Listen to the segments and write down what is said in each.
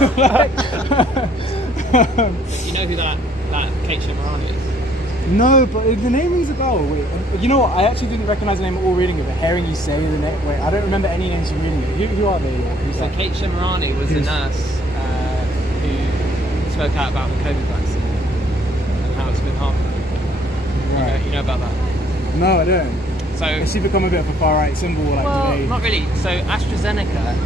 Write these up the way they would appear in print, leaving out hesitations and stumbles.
You know who that Kate Shemarani is? No, but the name rings a bell. Wait, you know what? I actually didn't recognize the name at all reading it, but hearing you say the name, wait, I don't remember any names from reading it. Who are they? So Kate Shemarani was the nurse who spoke out about the COVID vaccine and how it's been harmful. Right. You know about that? No, I don't. So has she become a bit of a far right symbol today? Not really. So AstraZeneca,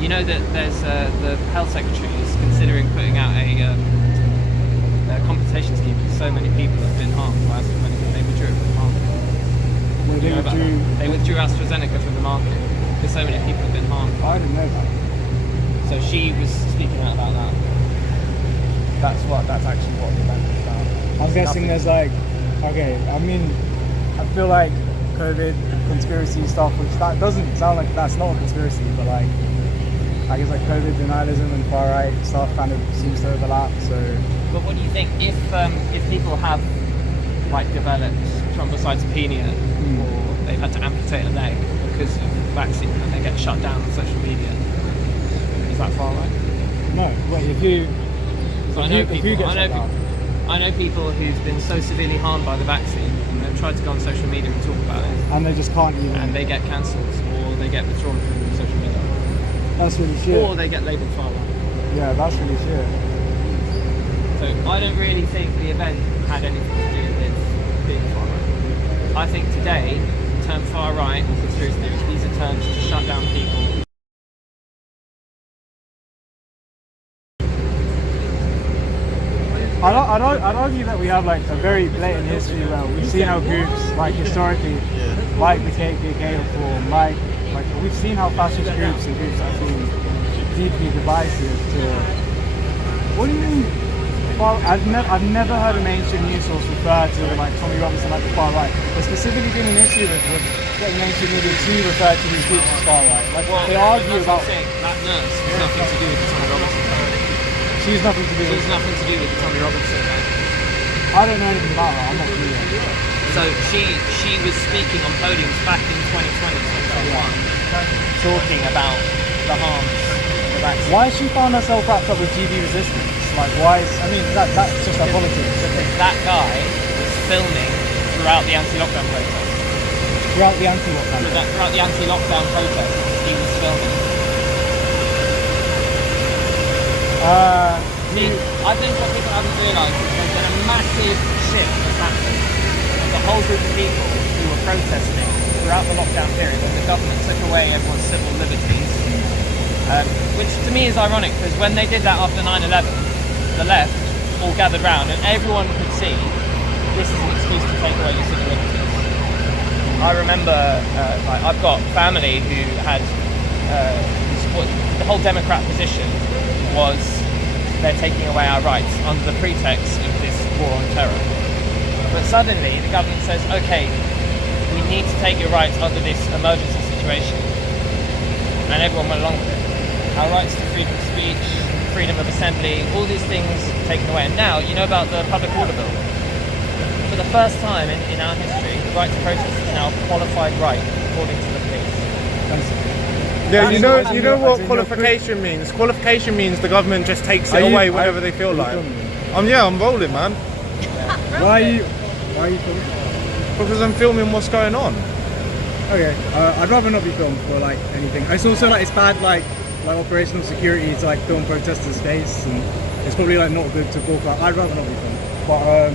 you know that there's the health secretary is considering putting out a compensation scheme because so many people have been harmed by AstraZeneca. They withdrew it from the market. Well, they withdrew AstraZeneca from the market because so many people have been harmed. I didn't know that. So she was speaking out about that. That's actually what the event is about. I'm guessing there's like, okay, I mean, I feel like COVID conspiracy stuff, which that doesn't sound like that's not a conspiracy, but like, I guess like COVID denialism and far right stuff kind of seems to overlap. So, but what do you think if people have like developed thrombocytopenia or they've had to amputate a leg because of vaccine and they get shut down on social media? Is that far right? No. Wait, if you I know people who've been so severely harmed by the vaccine and they've tried to go on social media and talk about it, and they just can't even, and they get cancelled or they get withdrawn from social media. That's really shit. Or they get labelled far right. Yeah, that's really shit. So I don't really think the event had anything to do with being far right. I think today, the term far right or conspiracy theories, these are terms to shut down people. I'd argue that we have like a very blatant history where we've seen how groups like historically, like the KKK reform, like we've seen how fascist groups and groups have been deeply divisive to. What do you mean? Well, I've never heard a mainstream news source refer to like Tommy Robinson like the far right, but specifically being an issue with getting mainstream media to refer to these groups as far right. Like they argue about that nurse has nothing to do with the Tommy Robinson. She's nothing to do with the Tommy Robinson. I don't know anything about her. I'm not familiar. So she was speaking on podiums back in 2020, 2021, talking about the harms of the vaccine. Why has she found herself wrapped up with GB resistance? Like, why is, I mean, that's just our politics. Because that guy was filming throughout the anti-lockdown protests. Throughout the anti-lockdown? Throughout the anti-lockdown protests, he was filming. I think what people haven't realised is there's been a massive shift that's happened. The whole group of people who were protesting throughout the lockdown period when the government took away everyone's civil liberties, which to me is ironic because when they did that after 9/11, the left all gathered round and everyone could see this is an excuse to take away your civil liberties. I remember, I've got family who had the whole Democrat position was they're taking away our rights under the pretext of this war on terror. But suddenly the government says, okay, we need to take your rights under this emergency situation. And everyone went along with it. Our rights to freedom of speech, freedom of assembly, all these things taken away. And now, you know about the public order bill? For the first time in our history, the right to protest is now a qualified right according to the police. Yeah, you know what qualification means? Qualification means the government just takes it away whenever they feel like. I'm rolling, man. Why are you filming? Because I'm filming what's going on. Okay, I'd rather not be filmed for like anything. It's also like it's bad like operational security to like film protesters' face, and it's probably like not good to talk about. I'd rather not be filmed. But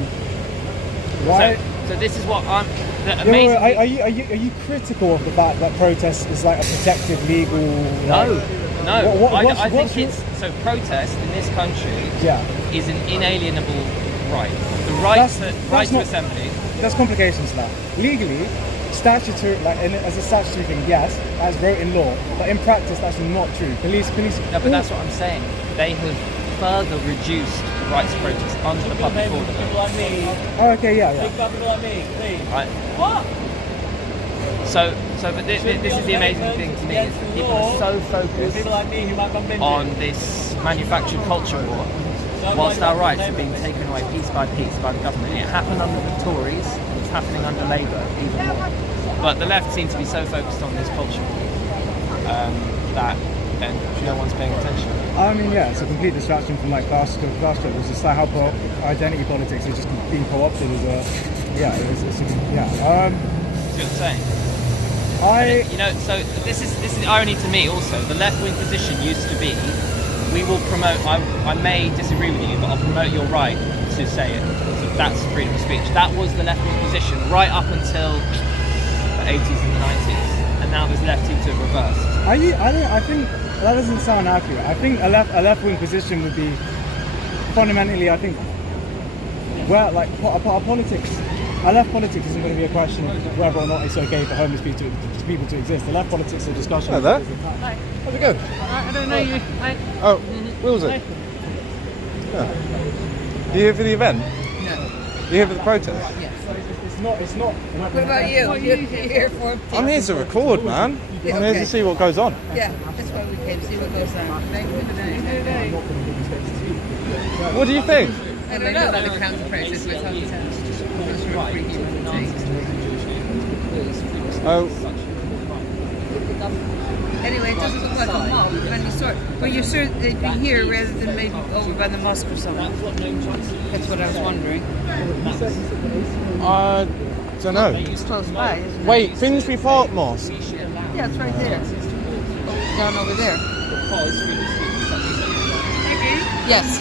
why? So this is what I'm. Are you critical of the fact that protest is like a protected legal? No. I think it's so. Protest in this country is an inalienable right. The right to assembly. There's complications to that. Legally, statutory, as a statutory thing, yes, as wrote in law, but in practice, that's not true. Police. No, but that's what I'm saying. They have further reduced the rights to protest under the public order bill. People like me. Oh, okay, yeah. Think about people like me, please. Right. What? But this is the amazing thing to me is that people are so focused on this manufactured culture war, whilst our rights are being taken away piece by piece by the government. It happened under the Tories, it's happening under Labour even more. But the left seems to be so focused on this culture war that then if no one's paying attention. I mean, yeah, it's a complete distraction from like class struggles. It's like how identity politics is just being co-opted as a, yeah, it's See what I'm saying? You know, so this is the irony to me also. The left-wing position used to be, we will promote, I may disagree with you, but I'll promote your right to say it. So that's freedom of speech. That was the left-wing position right up until the 80s and the 90s. And now there's left to reverse. I think that doesn't sound accurate. I think a left-wing position would be fundamentally, I think, where like politics. A left politics isn't going to be a question of whether or not it's okay for homeless people to exist. The left politics is a discussion. Hello there. How's it going? I don't know you. Oh, Willsey. Yeah. You here for the event? No. You here for the protest? Yes. It's not. What about you? What are you here for? I'm here to record, man. I'm here to see what goes on. Yeah, that's why we came to see what goes on. What do you think? I don't know. The counter pressures we're talking about. Oh, Anyway, it doesn't look like a mob of any sort. But you're sure they'd be here rather than maybe over by the mosque or something? That's what I was wondering. I don't know. It's close by, isn't it? Wait, Finsbury Park Mosque? Yeah, it's right there. Down over there. Yes.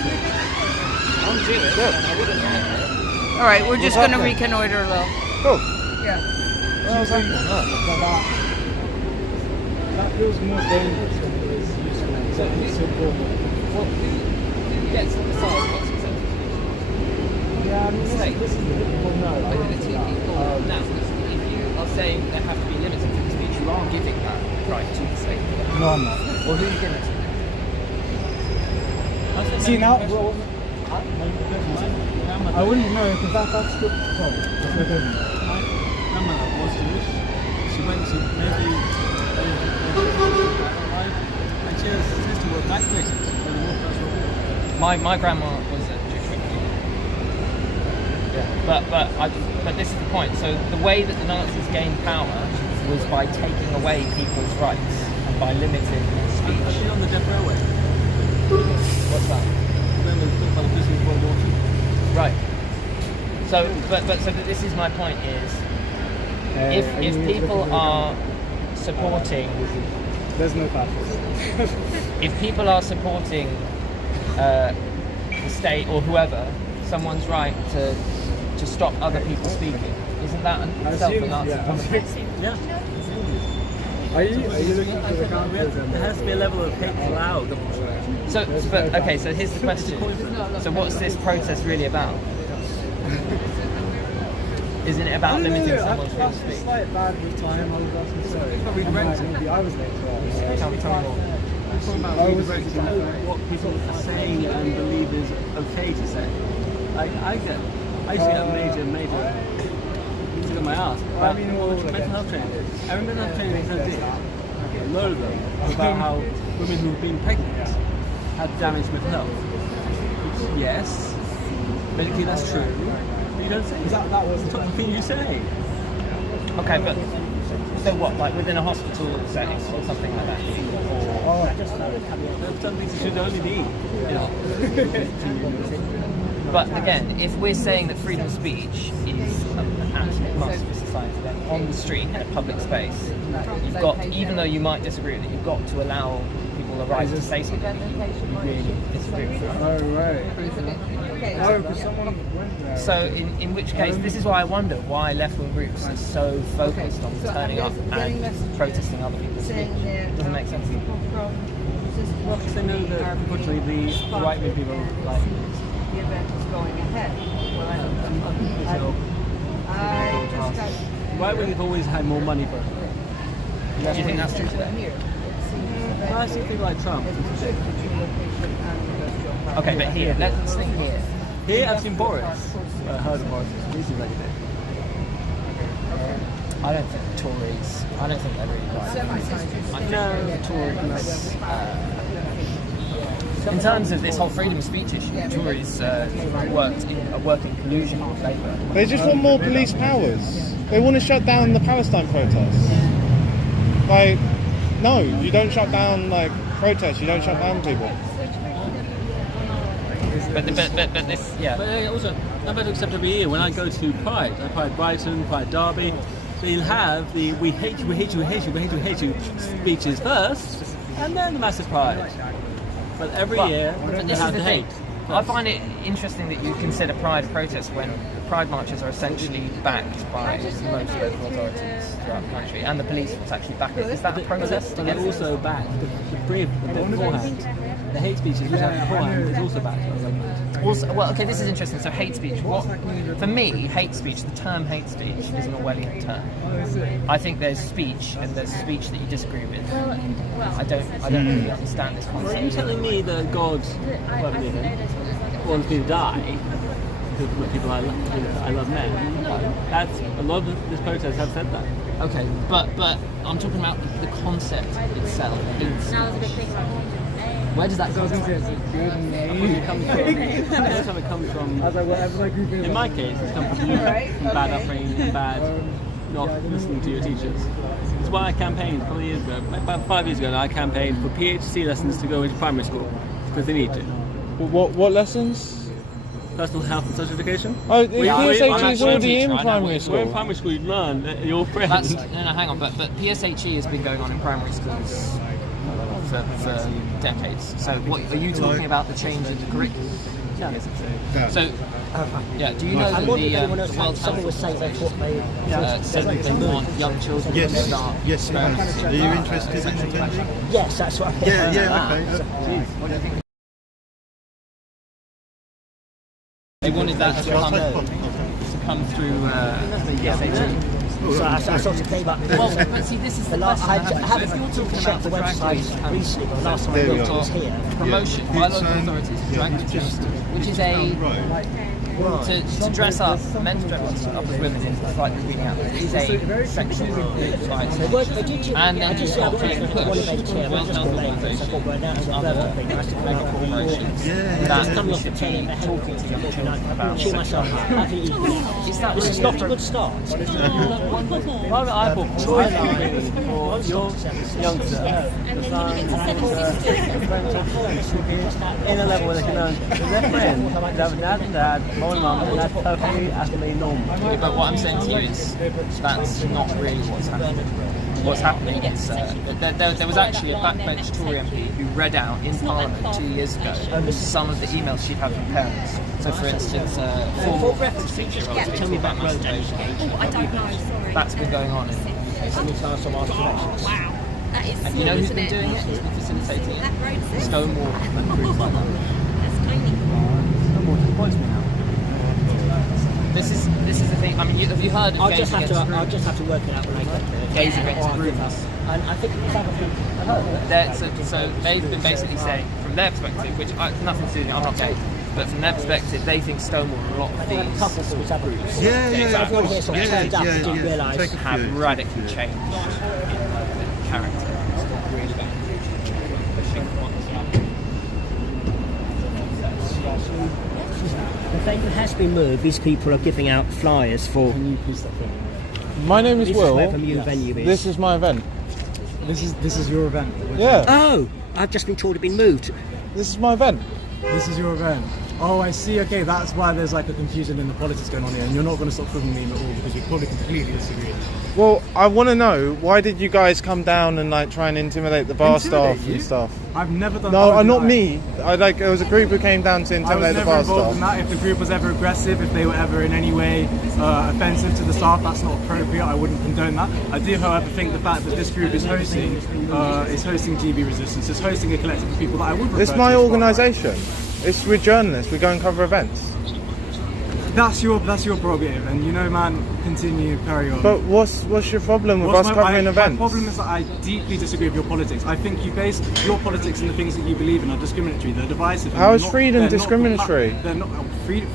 All right, we're just going to reconnoiter a little. Cool. Yeah. Well, exactly. That feels more dangerous than it is useful. So who gets to decide what's acceptable? Yeah, I mean, this is the people know. Now, if you are saying there have to be limits to free speech, you are giving that right to the state. No, I'm not. Well, who are you giving it to? See now, I wouldn't know because that's the sorry. My grandmother was Jewish. She went to maybe and she used to work night places when the war first rolled. My grandma was a Jewish refugee. Yeah. But this is the point. So the way that the Nazis gained power was by taking away people's rights and by limiting speech. I've been on the Death Railway. What's that? Then we talked about the prisoners of World War II. Right. So, but this is my point is, if people are supporting, there's no fascism. if people are supporting the state or whoever, someone's right to stop other people speaking, isn't that itself a Nazi policy? Yeah. Are you looking for the counter? There has to be a level of hate allowed. So here's the question. So what's this protest really about? Isn't it about limiting someone's freedom of speech? It's like bad with time. I was asking sorry. Probably direct. I was late. Tell me more. Talking about redirecting what people are saying and believe is okay to say. Like I used to get major to my ass about mental health training. Every mental health training I did, a load of them, about how women who've been pregnant had damaged mental health. Which, yes, medically that's true. But you don't say that was the thing you say. Okay, but so what? Like within a hospital setting or something like that? There's some things you should only be. But again, if we're saying that freedom of speech is an absolute must for society, then on the street in a public space, you've got, even though you might disagree with it, you've got to allow people the right to say something you really disagree with. Oh right. Oh, because someone went there. So in which case, this is why I wonder why left-wing groups are so focused on turning up and protesting other people's speech. Doesn't make sense. Well, because they know that unfortunately the right-wing people like the event is going ahead. right-wing have always had more money, but Do you think that's true today? I see people like Trump. Okay, but here, let's think here. Here I've seen Boris. I heard of Boris. He seems like a dick. I don't think the Tories, I don't think they're really right. I think the Tories, in terms of this whole freedom of speech issue, the Tories work in collusion with Labour. They just want more police powers. They want to shut down the Palestine protests. Like, no, you don't shut down like protest. You don't shut down people. But this, yeah. But also, I'm about to accept every year when I go to Pride. Pride Brighton, Pride Derby. So you'll have the "we hate you, we hate you, we hate you, we hate you, we hate you" speeches first, and then the massive pride. But every year, But you this is have the the thing. hate. I find it interesting that you consider Pride protests when Pride marches are essentially backed by most local authorities throughout the country, and the police force actually back it. Is that a protest? But they're also backed. The brief beforehand. The hate speeches which happen beforehand is also backed by the government. Also, well, okay, this is interesting. So hate speech. For me, hate speech, the term hate speech is an Orwellian term. I think there's speech and there's speech that you disagree with. I don't really understand this Are you concept. telling me that God, who I believe in, wants me to die? With people I love men. That's a lot of this protest have said that. Okay, but I'm talking about the concept itself. Where does that come from? It comes from. In my case, it's come from bad upbringing and bad not listening to your teachers. It's why I campaigned a couple of years ago, about 5 years ago. Now I campaigned for PhD lessons to go into primary school because they need to. What lessons? Personal health and social education. Oh, the I'm PSHE is actually already a in teacher, I know. primary Where in school. primary school you learn that your friends. No, hang on. But PSHE has been going on in primary schools for decades. So, what are you talking about? The change in the curriculum? So, yeah. Do you know that the World Health Organization said that they want young children to start experimenting? Are you interested in attending? Yes, that's what I Yeah, okay. What do you think? They wanted that to come through PSHE. So I sort of came up with Well, but see, this is the question. I haven't If you're talking checked about the drag website race and recently, but the last time I There we looked, it are. was here. promotion by local authorities of drag race, which is to dress up, men to dress up as women in slightly reading out. It is a sexual right. And then you start being pushed World Health Organization and other mega corporations that we should be talking to young children about Cheer sexual myself up. Is that This is not a good start. Private eye for your youngster, the son, in a level where they can learn with their friends, they have a dad and dad, mom and mum, and that's perfectly absolutely normal. But what I'm saying to you is that's not really what's happening. What's happening is there was actually a backbench Tory MP who read out in Parliament 2 years ago some of the emails she'd had from parents. So, for instance, 4 to 6-year-olds Tell me being about taught road masturbation. Oh, I don't know, sorry. That's been going on in the UK. Sometimes I'm asked directions. Wow. That is And small, you know who's isn't been it? doing it? Who's been facilitating That it? road says. Stonewall. That's tiny. This is the thing. I mean, have you heard? I'll Gays just have Against to work it out when I get there. Gays Against Groomers. And I think it's other people. So they've been basically saying, from their perspective, which nothing to do with me, I'm not gay, but from their perspective, they think Stonewall and a lot of these Couples with other groups. Yeah, exactly. Everyone here sort of turned up and didn't realise. Take a have few. radically changed in character. It's not really about pushing what's happening. The venue has been moved. These people are giving out flyers for. My name is This Will. is where the new venue is. This is my event. This is your event. Yeah, Oh, I've just been told it's been moved. this is my event. This is your event. Oh, I see. Okay, that's why there's like a confusion in the politics going on here, and you're not going to stop filming me at all because we probably completely disagree. Well, I want to know, why did you guys come down and like try and intimidate the bar Intimidate staff you? and stuff? I've never done. No, that. not me. It was a group who came down to I was intimidate the never bar involved in staff. that. If the group was ever aggressive, if they were ever in any way offensive to the staff, that's not appropriate. I wouldn't condone that. I do, however, think the fact that this group is hosting GB Resistance, is hosting a collective of people that I would refer It's to my as far-right. organisation. We're journalists. We go and cover events. That's your prerogative, and you know, man, continue, carry on. But what's your problem with us covering events? My problem is that I deeply disagree with your politics. I think you base your politics and the things that you believe in are discriminatory. They're divisive. and How is they're not- freedom they're not- discriminatory? They're not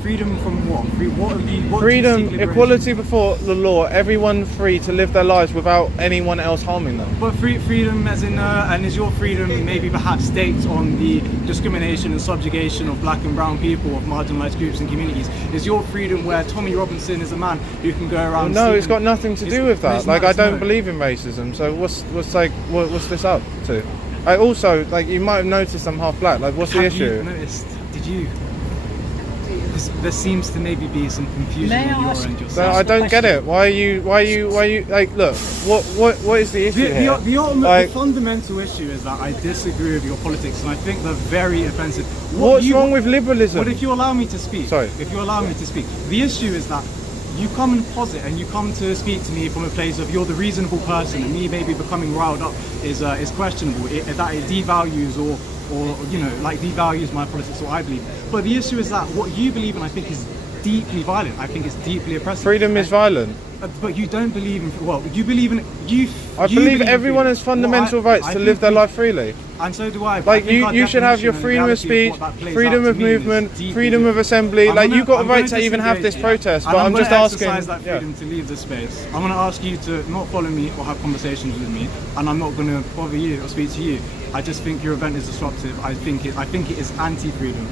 freedom from what? What do you Freedom, seek liberation? equality before the law, everyone free to live their lives without anyone else harming them. But freedom as in, and is your freedom maybe perhaps staked on the discrimination and subjugation of black and brown people, of marginalised groups and communities? Is your freedom where Tommy Robinson is a man who can go around... No, it's stealing- got nothing to do with that. it's Like, not- I don't no. believe in racism, so what's this up to? I also, like, you might have noticed I'm half black. Like, what's the Have issue? you noticed? Did you? There seems to maybe be some confusion on your end No, yourself. I don't get it. Why are you, like, look, what is the issue here? The ultimate, Like- the fundamental issue is that I disagree with your politics, and I think they're very offensive. What's wrong with liberalism? But if you allow me to speak, Sorry. if you allow me to speak, the issue is that you come and posit and you come to speak to me from a place of you're the reasonable person, and me maybe becoming riled up is questionable. That it devalues or you know, like devalues my politics or I believe. But the issue is that what you believe in, I think, is deeply violent. I think it's deeply oppressive. Freedom is violent. But you don't believe in, well, you believe in, I believe everyone has fundamental rights to live their life freely. And so do I. Like, you should have your freedom of speech, freedom of movement, freedom of assembly. Like, you've got a right to even have this protest, but I'm just asking. I'm going to exercise that freedom to leave this space. I'm going to ask you to not follow me or have conversations with me, and I'm not going to bother you or speak to you. I just think your event is disruptive. I think it is anti-freedom.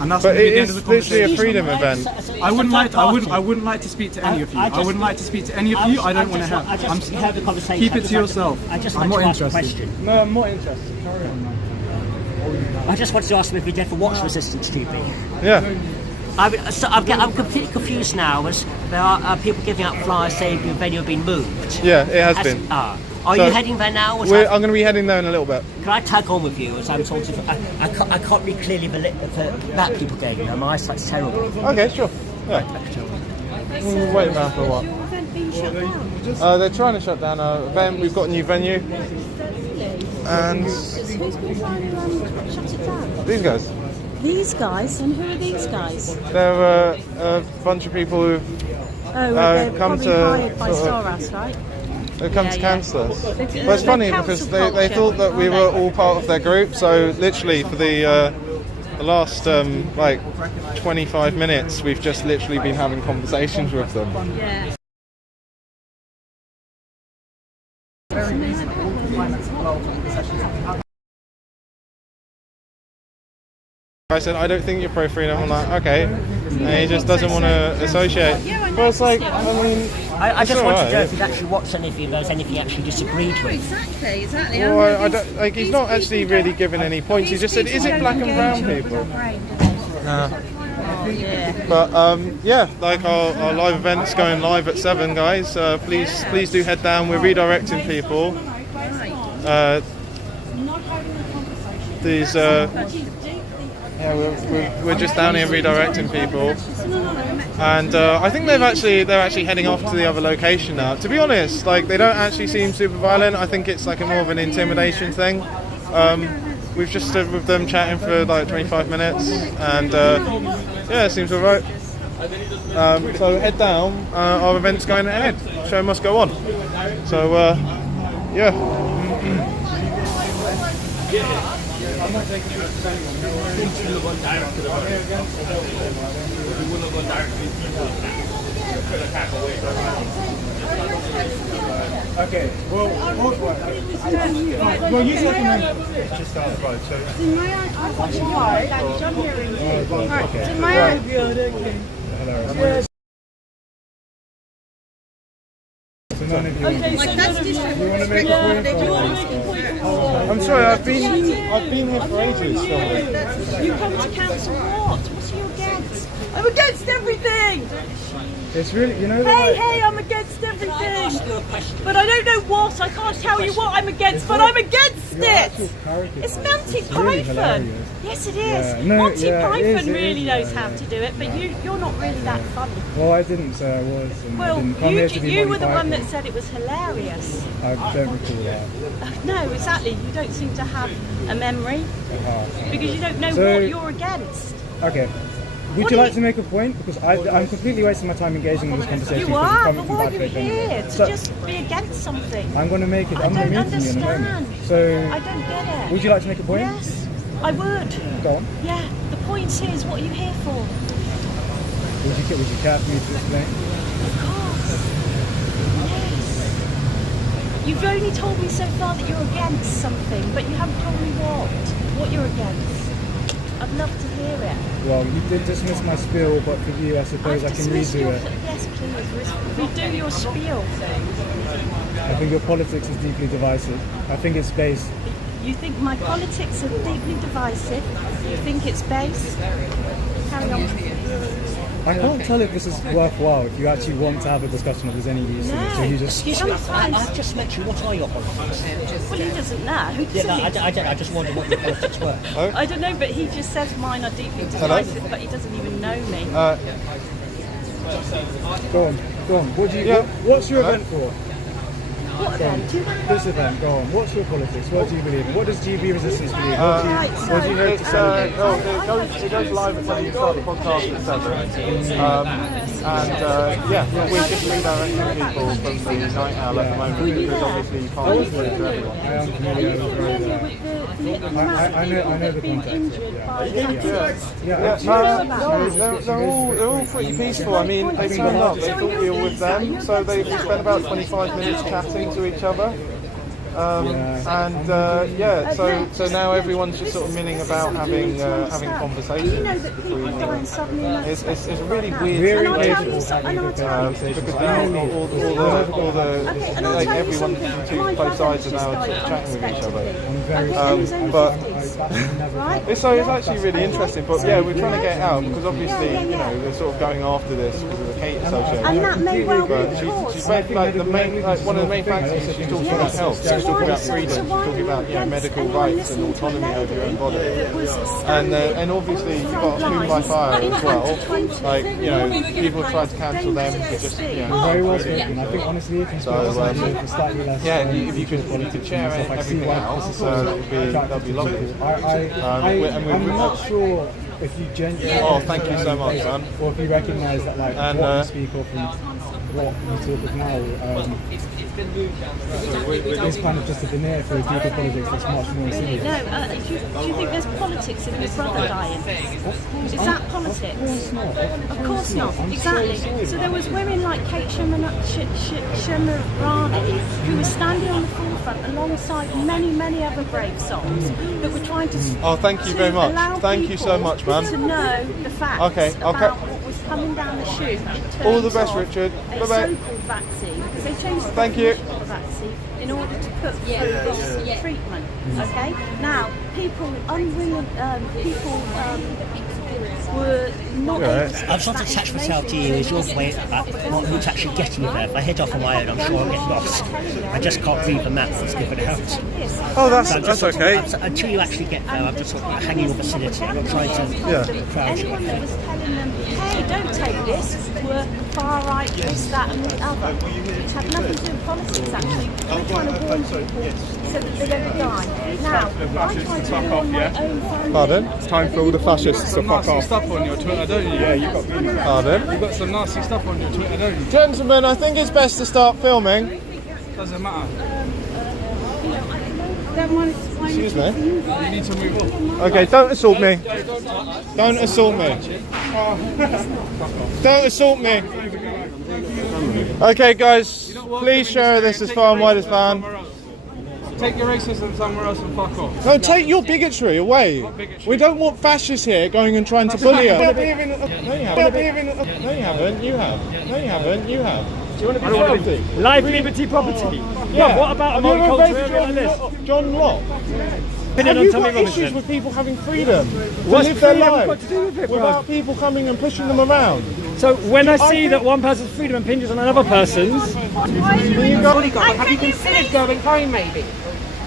And that's But going to be it the end is of the literally a conversation. freedom event. I wouldn't like to speak to any of you. I wouldn't like to speak to any of you. I don't want to have. You have the conversation. Keep it to yourself. I just I'm want not to ask a interested. question. No, I'm not interested. Carry on. I just wanted to ask them if we did for watch resistance tubing. Yeah. I'm completely confused now as there are people giving out flyers saying the venue have been moved. Yeah, it has been. Are So, you heading there now? I'm going to be heading there in a little bit. Can I tag on with you as I'm talking? I can't really clearly that people gave me. My eyesight's terrible. Okay, sure. Yeah. We'll wait around for a while. Your event being shut down? They're trying to shut down our event. We've got a new venue. And Who's been trying to shut it down? these guys. These guys? And who are these guys? They're a bunch of people who've They're come probably to hired by sort of- Soros, right? they've come to Yeah, cancel us. They're- But it's they're funny council because they culture, thought that we aren't were they? all part of their group. So literally for the last like 25 minutes, we've just literally been having conversations with them. Yeah. I said, I don't think you're pro-freedom. I'm like, okay. And he just doesn't want to associate. Well, it's like, I mean, I it's just wanted to know alright. if you'd actually watched anything, if there was anything you actually disagreed with. Exactly. Well, I don't, like, he's not actually really given any points. He just said, is it black and brown people? But yeah, like our live event's going live at 7, guys. Please do head down. We're redirecting people. We're just down here redirecting people, and I think they're actually heading off to the other location now. To be honest, like, they don't actually seem super violent. I think it's like a more of an intimidation thing. We've just stood with them chatting for like 25 minutes, and yeah, it seems alright. So head down. Our event's going ahead. Show must go on. So yeah. Okay, well, you recommend just outside, so... Like, that's I'm sorry, I've been here for ages. You come to council what? What are you against? I'm against everything! It's really, you know. Hey, I'm against everything! But I don't know what, I can't tell you what I'm against, but I'm against it! It's Monty Python! Yes, it is. Monty Python really knows how to do it, but you're not really that funny. Well, I didn't say I was. And I Well, didn't come here to be you were the Monty one that Python. said it was hilarious. I don't recall that. No, exactly. You don't seem to have a memory because you don't know So- what you're against. Okay. Would you like to make a point? Because I'm completely wasting my time engaging in this conversation. You because it's are, coming but from why are bad you faith anyway. here? To So, just be against something? I'm going to make it. I I'm going don't to meet you in a moment. understand. So, I don't get it. would you like to make a point? Yes, I would. Go on. Yeah, the point is, what are you here for? Would you care for me to explain? Of course. Yes. You've only told me so far that you're against something, but you haven't told me what you're against. I'd love to hear it. Well, you did dismiss my spiel, but for you, I suppose I can dismissed redo your, it. yes, please. Redo your spiel. I think your politics is deeply divisive. I think it's based You think my politics are deeply divisive. You think it's base. Carry on. I can't tell if this is worthwhile, if you actually want to have a discussion, if there's any use in it. So you just... Excuse me, I've just met you. What are your politics? Well, he doesn't know. Who does he? I just wondered what your politics were. I don't know, but he just says mine are deeply divisive, but he doesn't even know me. Go on. What's your event for? What event? Do you want to This event, go on. What's your politics? What do you believe in? What does GB Resistance believe in? What do you hope to celebrate? It goes live at 7. You start the podcast at 7. We're just redirecting people from the Night Owl at the moment because obviously you can't listen to everyone. I am familiar with I know the context. They're all pretty peaceful. I mean, they turned up, they thought we were with them, so they spent about 25 minutes chatting to each other. So now everyone's just sort of milling about having conversations. It's a really weird because everyone from two both sides are now chatting with each other. It's actually really interesting. But yeah, we're trying to get out because obviously they're sort of going after this because of the Kate Association. And that may well be she's like one of the main facts is she's talking about health. She's talking about freedom. She's talking about medical rights and autonomy over your own body. And obviously you've got Whom by Fire as well. Like people have tried to cancel them for just very well spoken. I think honestly, if you spoke slightly less, if you could share everything else, that'd be lovely. I'm not sure if you genuinely. Oh, thank you so much, man. Or if you recognise that, like, what you speak of and what you talk of now is kind of just a veneer for a deeper politics that's much more serious. No, do you think there's politics in your brother dying? Is that politics? Of course not. Exactly. So there was women like Kate Shemirani who were standing on the forefront alongside many other brave souls that were trying to. Oh, thank you very much. Thank you so much, man. To know the facts about what was coming down the chute. All the best, Richard. Bye bye. So-called vaccine, because they changed the vaccine in order to put through treatment. Okay. Now, people were not. I've sort of attached myself to you as your way about who's actually getting there. If I head off on my own, I'm sure I'll get lost. I just can't read the map that's given out. Oh, that's okay. Until you actually get there, I'm just sort of hanging your vicinity. I'm trying to crowd you. Anyone that was telling them, hey, don't take this, were far right, this, that, and the other, which had nothing to do with politics actually. We're trying to warn people so that they don't die. Now, I try to warn my own family. Pardon? It's time for all the fascists to fuck off. Stuff on your Twitter, don't you? Yeah, you've got. Pardon? You've got some nasty stuff on your Twitter, don't you? Gentlemen, I think it's best to start filming. Doesn't matter. Excuse me. You need to move on. Okay, don't assault me. Don't assault me. Don't assault me. Okay, guys, please share this as far and wide as can. Take your racism somewhere else and fuck off. No, take your bigotry away. We don't want fascists here going and trying to bully us. No, you haven't. No, you haven't. You have. No, you haven't. You have. Do you want to be filthy? Life, liberty, property. Yeah. What about a multicultural list? John Locke. Have you got issues with people having freedom to live their lives without people coming and pushing them around? So when I see that one person's freedom impinges on another person's... Have you considered going home maybe?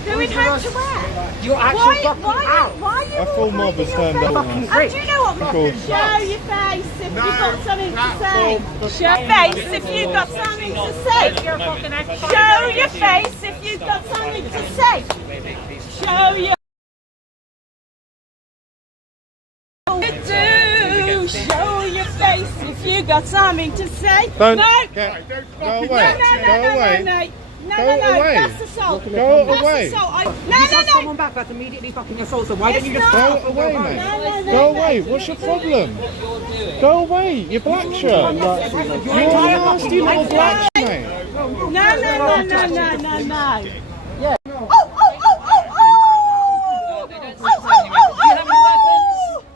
Going home to where? You're actually fucking out. Why are you A full mob has turned up. And do you know what? Show your face if you've got something to say. Show your face if you've got something to say. Show your face if you've got something to say. Show your Show your face if you got something to say. Don't no. Go away. No, that's assault. Go away. No. Someone back, that's immediately fucking assault. So why don't you just go away, mate? Go away. What's your problem? Go away. You're black shirt. You're a nasty little black shirt, mate. No. Yeah.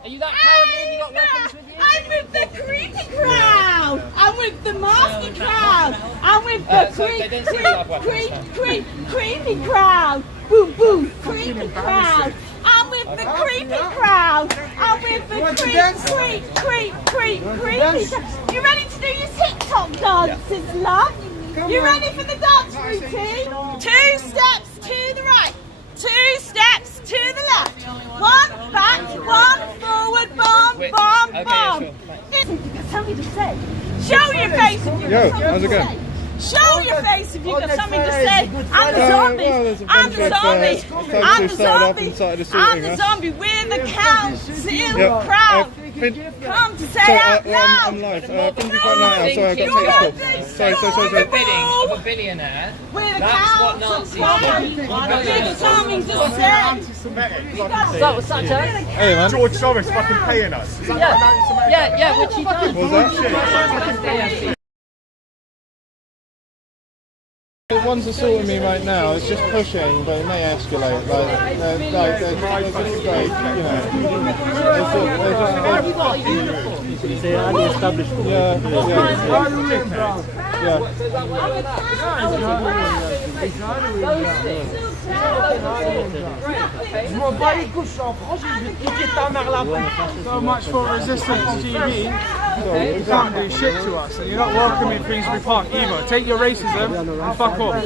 Are you that paranoid? You got weapons with you? I'm with the creepy crowd. I'm with the masked crowd. I'm with the creepy crowd. Boom, creepy. creepy crowd. I'm with the creepy crowd. I'm with the creepy. You ready to do your TikTok dances, love? You ready for the dance routine? 2 steps to the right, 2 steps to the left, 1 back, 1 forward, bomb. Something to say. Show your face if you've got something to say. Show your face if you've got something to say. I'm the zombie. I'm the zombie. We're the council crowd. Come to say out loud. I'm live. Finsbury Park Night Owl. Sorry, I've got to take this call. Sorry. The bidding of a billionaire. We're the That's what Nazis do. There's something to say. That was such a... Hey man. George Soros fucking paying us. Is that Yeah, which he does. What was that? The ones assaulting me right now, it's just pushing, but it may escalate. They're just like, you know, You got a uniform. They're anti-establishment. So much for resistance TV. You can't do shit to us, and you're not welcome in Finsbury Park either. Take your racism and fuck off.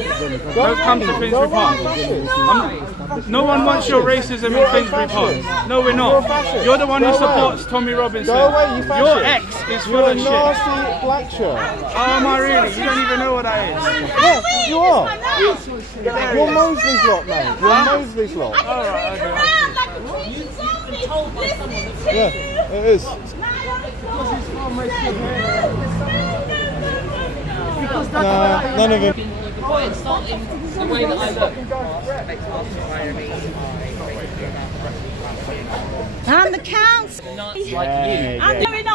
Don't come to Finsbury Park. No one wants your racism in Finsbury Park. No, we're not. You're the one who supports Tommy Robinson. Go away, you fascist. Your ex is full of shit. Nasty black shirt. Oh, am I really? You don't even know what that is. Yeah, you are. You're Mosley's lot, mate. You're Mosley's lot. Yeah, it is. Nah, none of them. It's not in the way that I look. I'm the council. Like you. I'm doing